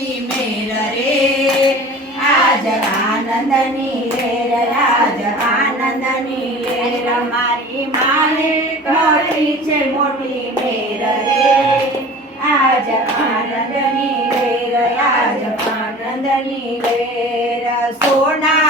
મોટી મેર રે આજ આનંદની લેર આજ આનંદની લેર મારી માને કરી છે મોટી મેર રે આજ આનંદની લેર આજ આનંદની લેર સોના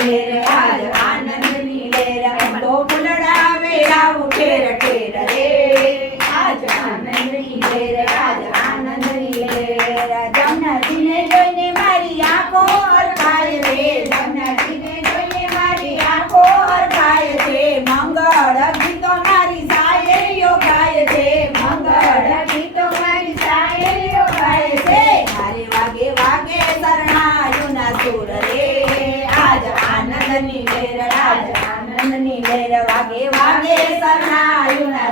લેર આજ આનંદની લેર તો ફૂલડા વેરાઉ ઠેર ઠેર રે. આજ આનંદની લેર આજ આનંદની લેર જમનાજીને જોઈને મારી આંખો હરખાય રે જમનાજીને જોઈને મારી આંખો હરખાય છે મંગળ ગીતો મારી સાયરીઓ ગાય છે મંગળ ગીતો મારી સાયરીઓ ગાય છે મારે વાગે વાગે શરણાયુના સુર રે આજ આનંદની લેર આજ આનંદની લેર વાગે વાગે શરણાયુના